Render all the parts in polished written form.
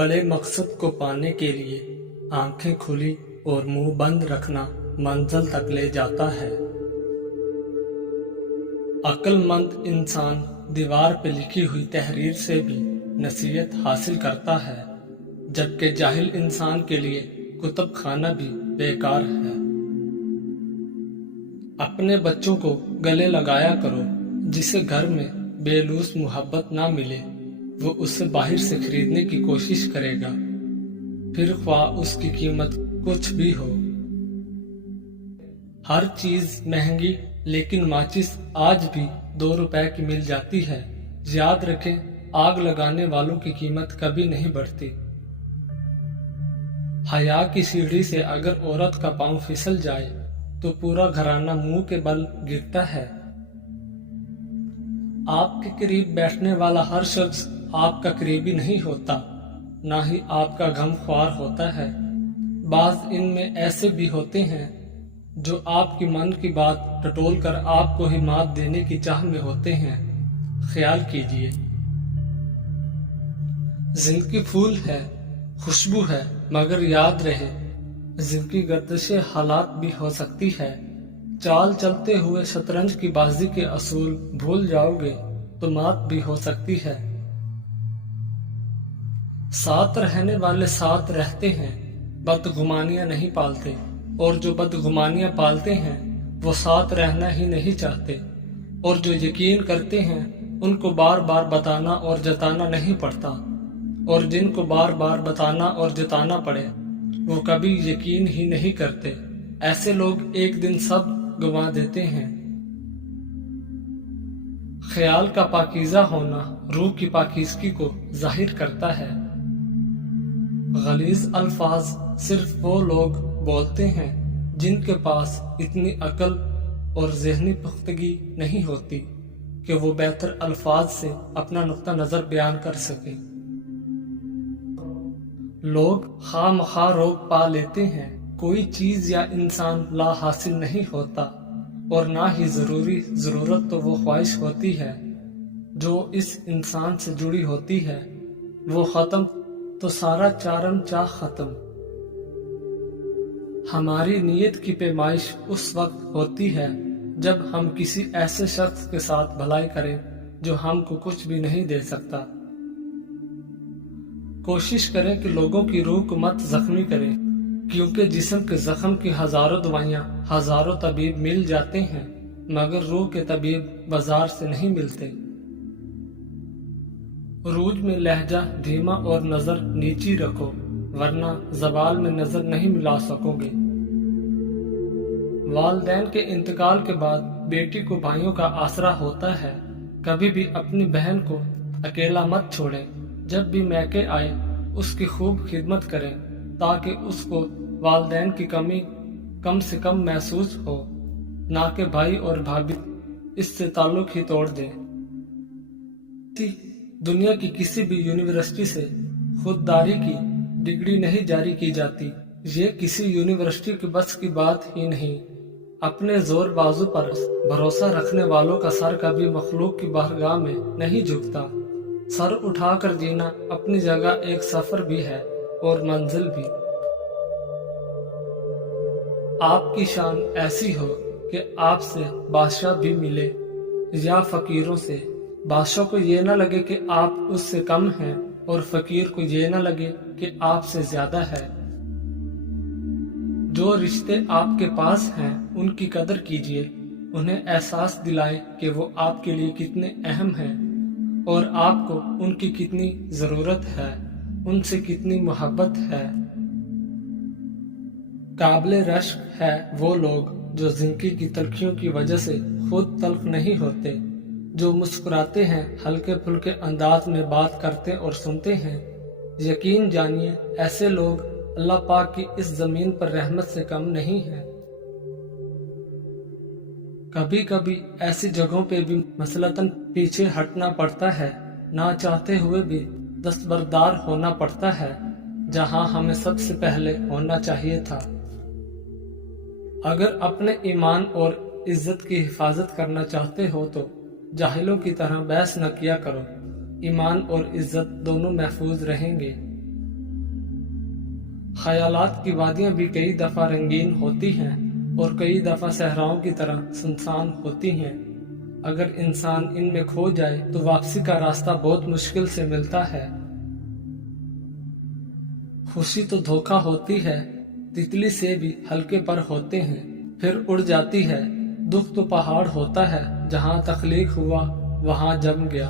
बड़े मकसद को पाने के लिए आंखें खुली और मुंह बंद रखना मंजिल तक ले जाता है। अक्लमंद इंसान दीवार पर लिखी हुई तहरीर से भी नसीहत हासिल करता है, जबकि जाहिल इंसान के लिए कुतुब खाना भी बेकार है। अपने बच्चों को गले लगाया करो, जिसे घर में बेलूस मोहब्बत ना मिले वो उससे बाहर से खरीदने की कोशिश करेगा, फिर ख्वाह उसकी कीमत कुछ भी हो। हर चीज महंगी, लेकिन माचिस आज भी 2 रुपए की मिल जाती है। याद रखें, आग लगाने वालों की कीमत कभी नहीं बढ़ती। हया की सीढ़ी से अगर औरत का पांव फिसल जाए तो पूरा घराना मुंह के बल गिरता है। आपके करीब बैठने वाला हर शख्स आपका करीबी नहीं होता, ना ही आपका गमख्वार होता है। बाज इनमें ऐसे भी होते हैं जो आपकी मन की बात टटोल कर आपको ही मात देने की चाह में होते हैं। ख्याल कीजिए, जिंदगी फूल है, खुशबू है, मगर याद रहे जिंदगी गर्दिश हालात भी हो सकती है। चाल चलते हुए शतरंज की बाजी के असूल भूल जाओगे तो मात भी हो सकती है। साथ रहने वाले साथ रहते हैं, बदगुमानियां नहीं पालते, और जो बदगुमानियां पालते हैं वो साथ रहना ही नहीं चाहते, और जो यकीन करते हैं उनको बार बार बताना और जताना नहीं पड़ता, और जिनको बार बार बताना और जताना पड़े वो कभी यकीन ही नहीं करते। ऐसे लोग एक दिन सब गंवा देते हैं। ख्याल का पाकीज़ा होना रूह की पाकीज़गी को जाहिर करता है। गलीज अल्फाज सिर्फ वो लोग बोलते हैं जिनके पास इतनी अकल और ज़हनी पुख्तगी नहीं होती कि वो बेहतर अल्फाज से अपना नुक्ता नज़र बयान कर सके। लोग खामखा रोग पा लेते हैं। कोई चीज या इंसान ला हासिल नहीं होता, और ना ही जरूरत तो वो ख्वाहिश होती है जो इस इंसान से जुड़ी होती है। वो खत्म तो सारा चारम चाह खत्म। हमारी नीयत की पैमाइश उस वक्त होती है जब हम किसी ऐसे शख्स के साथ भलाई करें जो हमको कुछ भी नहीं दे सकता। कोशिश करें कि लोगों की रूह को मत जख्मी करें, क्योंकि जिस्म के जख्म की हजारों दवाइयां हजारों तबीब मिल जाते हैं, मगर रूह के तबीब बाजार से नहीं मिलते। रूज में लहजा धीमा और नजर नीची रखो, वरना जवाल में नजर नहीं मिला सकोगे। वालिदैन के इंतकाल के बाद बेटी को भाइयों का आसरा होता है। कभी भी अपनी बहन को अकेला मत छोड़ें। जब भी मैके आए उसकी खूब खिदमत करें, ताकि उसको वालिदैन की कमी कम से कम महसूस हो, ना कि भाई और भाभी इससे ताल्लुक ही तोड़ दें। दुनिया की किसी भी यूनिवर्सिटी से खुददारी की डिग्री नहीं जारी की जाती। ये किसी यूनिवर्सिटी की बस की बात ही नहीं। अपने जोर बाजू पर भरोसा रखने वालों का सर कभी मखलूक की बारगाह में नहीं झुकता। सर उठाकर जीना अपनी जगह एक सफर भी है और मंजिल भी। आपकी शान ऐसी हो कि आपसे बादशाह भी मिले या फकीरों से। बादशाह को ये न लगे कि आप उससे कम हैं, और फकीर को ये न लगे कि आपसे ज्यादा है। जो रिश्ते आपके पास हैं उनकी कदर कीजिए। उन्हें एहसास दिलाएं कि वो आपके लिए कितने अहम हैं और आपको उनकी कितनी जरूरत है, उनसे कितनी मोहब्बत है। काबिल रश्क है वो लोग जो जिंदगी की तलखियों की वजह से खुद तल्ख नहीं होते, जो मुस्कुराते हैं, हल्के फुल्के अंदाज में बात करते और सुनते हैं। यकीन जानिए, ऐसे लोग अल्लाह पाक की इस जमीन पर रहमत से कम नहीं है। कभी कभी ऐसी जगहों पे भी मसलतन पीछे हटना पड़ता है, ना चाहते हुए भी दस्तबरदार होना पड़ता है, जहां हमें सबसे पहले होना चाहिए था। अगर अपने ईमान और इज्जत की हिफाजत करना चाहते हो तो जाहिलों की तरह बहस न किया करो। ईमान और इज्जत दोनों महफूज रहेंगे। خیالات کی وادیاں بھی کئی دفعہ رنگین ہوتی ہیں اور کئی دفعہ صحراؤں کی طرح سنسان ہوتی ہیں۔ اگر انسان ان میں کھو جائے تو واپسی کا راستہ بہت مشکل سے ملتا ہے۔ خوشی تو دھوکہ ہوتی ہے، تتلی سے بھی ہلکے پر ہوتے ہیں، پھر اڑ جاتی ہے۔ دکھ تو پہاڑ ہوتا ہے، جہاں تخلیق ہوا وہاں جم گیا۔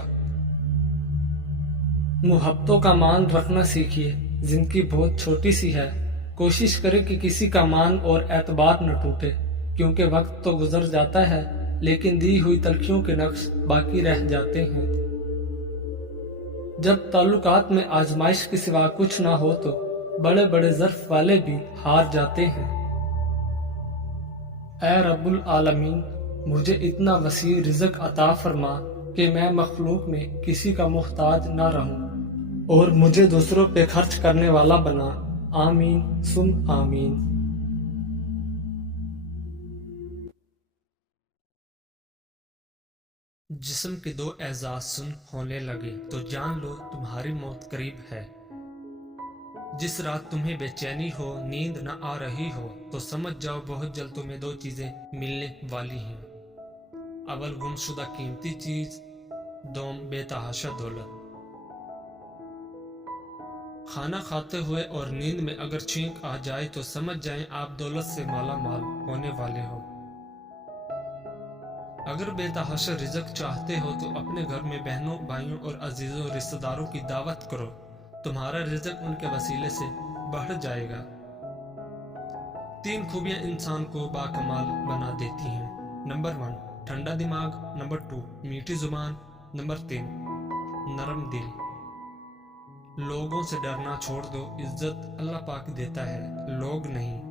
محبتوں کا مان رکھنا سیکھیے، زندگی بہت چھوٹی سی ہے۔ کوشش کرے کہ کسی کا مان اور اعتبار نہ ٹوٹے، کیونکہ وقت تو گزر جاتا ہے لیکن دی ہوئی تلخیوں کے نقش باقی رہ جاتے ہیں۔ جب تعلقات میں آزمائش کے سوا کچھ نہ ہو تو بڑے بڑے ظرف والے بھی ہار جاتے ہیں۔ اے رب العالمین، مجھے اتنا وسیع رزق عطا فرما کہ میں مخلوق میں کسی کا محتاج نہ رہوں، اور مجھے دوسروں پہ خرچ کرنے والا بنا۔ آمین ثم آمین۔ جسم کے دو اعضاء سن ہونے لگے تو جان لو تمہاری موت قریب ہے۔ جس رات تمہیں بے چینی ہو، نیند نہ آ رہی ہو، تو سمجھ جاؤ بہت جلد تمہیں دو چیزیں ملنے والی ہیں۔ اول گم شدہ قیمتی چیز، دوم بے تحاشا دولت۔ کھانا کھاتے ہوئے اور نیند میں اگر چھینک آ جائے تو سمجھ جائیں آپ دولت سے مالا مال ہونے والے ہو۔ اگر بے تحاشا رزق چاہتے ہو تو اپنے گھر میں بہنوں، بھائیوں اور عزیزوں رشتہ داروں کی دعوت کرو، تمہارا رزق ان کے وسیلے سے بڑھ جائے گا۔ 3 خوبیاں انسان کو باکمال بنا دیتی ہیں۔ نمبر 1 ٹھنڈا دماغ، نمبر 2 میٹھی زبان، نمبر 3 نرم دل۔ لوگوں سے ڈرنا چھوڑ دو، عزت اللہ پاک دیتا ہے، لوگ نہیں۔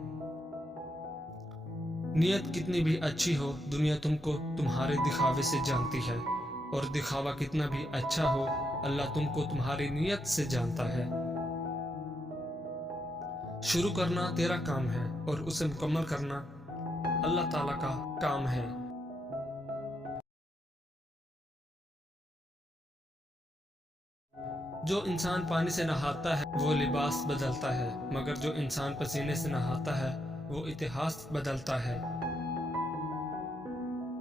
نیت کتنی بھی اچھی ہو، دنیا تم کو تمہارے دکھاوے سے جانتی ہے، اور دکھاوا کتنا بھی اچھا ہو، اللہ تم کو تمہاری نیت سے جانتا ہے۔ شروع کرنا تیرا کام ہے اور اسے مکمل کرنا اللہ تعالیٰ کا کام ہے۔ جو انسان پانی سے نہاتا ہے وہ لباس بدلتا ہے، مگر جو انسان پسینے سے نہاتا ہے وہ اتہاس بدلتا ہے۔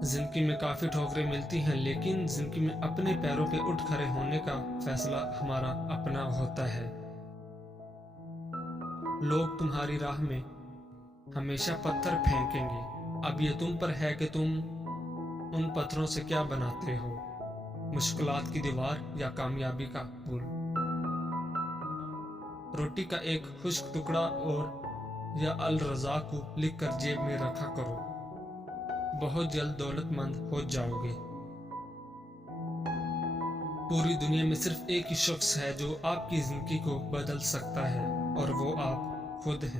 زندگی میں کافی ٹھوکریں ملتی ہیں، لیکن زندگی میں اپنے پیروں پہ اٹھ کھڑے ہونے کا فیصلہ ہمارا اپنا ہوتا ہے۔ لوگ تمہاری راہ میں ہمیشہ پتھر پھینکیں گے، اب یہ تم پر ہے کہ تم ان پتھروں سے کیا بناتے ہو، مشکلات کی دیوار یا کامیابی کا پل۔ روٹی کا ایک خشک ٹکڑا اور یا الرزاق کو لکھ کر جیب میں رکھا کرو، بہت جلد دولت مند ہو جاؤ گے۔ پوری دنیا میں صرف ایک ہی شخص ہے جو آپ کی زندگی کو بدل سکتا ہے، اور وہ آپ خود ہیں۔